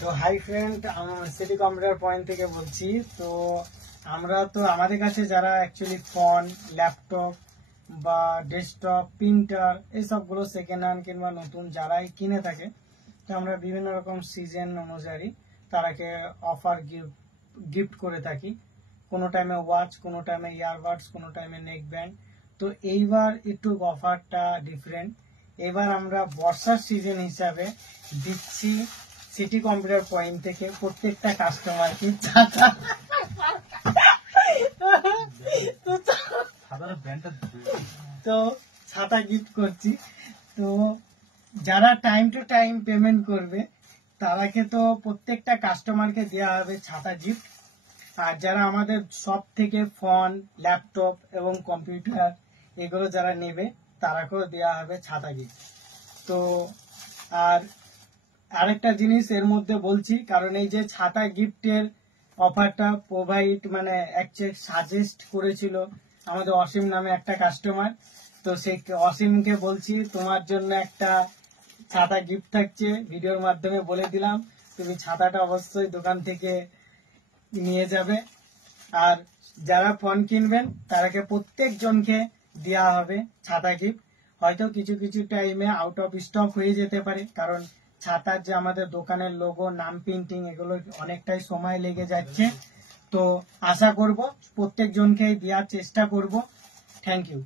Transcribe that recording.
তো hi friend, city computer point থেকে বলছি। তো আমরা তো আমাদের কাছে যারা অ্যাকচুয়ালি ফোন, ল্যাপটপ বা ডেস্কটপ, প্রিন্টার এইসবগুলো সেকেন্ড হ্যান্ড কিংবা নতুন যারাই কিনে থাকে, তো আমরা বিভিন্ন রকম সিজন অনুযায়ী তারাকে অফার গিফট করে থাকি। কোনো টাইমে ওয়াচ, কোনো টাইমে ইয়ারবাডস, কোনো টাইমে নেক ব্যান্ড। তো এইবার একটু অফারটা ডিফারেন্ট। এবার আমরা বর্ষার সিজন হিসাবে দিচ্ছি সিটি কম্পিউটার পয়েন্ট থেকে প্রত্যেকটা কাস্টমারকে ছাতা। তো ছাতা গিফট করছি। তো যারা টাইম টু টাইম পেমেন্ট করবে তারাকে তো প্রত্যেকটা কাস্টমারকে দেওয়া হবে ছাতা গিফট। আর যারা আমাদের শপ থেকে ফোন, ল্যাপটপ এবং কম্পিউটার এগুলো যারা নেবে তারাকেও দেওয়া হবে ছাতা গিফট। তো আর আরেকটা জিনিস এর মধ্যে বলছি, কারণ এই যে ছাতা গিফটের অফারটা প্রোভাইড মানে সাজেস্ট করেছিল আমাদের অসীম নামে একটা কাস্টমার। তো সেই অসীমকে বলছি তোমার জন্য একটা ছাতা গিফট থাকছে, ভিডিওর মাধ্যমে বলে দিলাম। তুমি ছাতাটা অবশ্যই দোকান থেকে নিয়ে যাবে। আর যারা ফোন কিনবেন তারাকে প্রত্যেক জনকে দেওয়া হবে ছাতা গিফট। হয়তো কিছু কিছু টাইমে আউট অফ স্টক হয়ে যেতে পারে, কারণ ছাতার যে আমাদের দোকানের লোগো, নাম প্রিন্টিং এগুলো অনেকটাই সময় লেগে যাচ্ছে। তো আশা করব প্রত্যেক জনকেই দেওয়ার চেষ্টা করব। Thank you.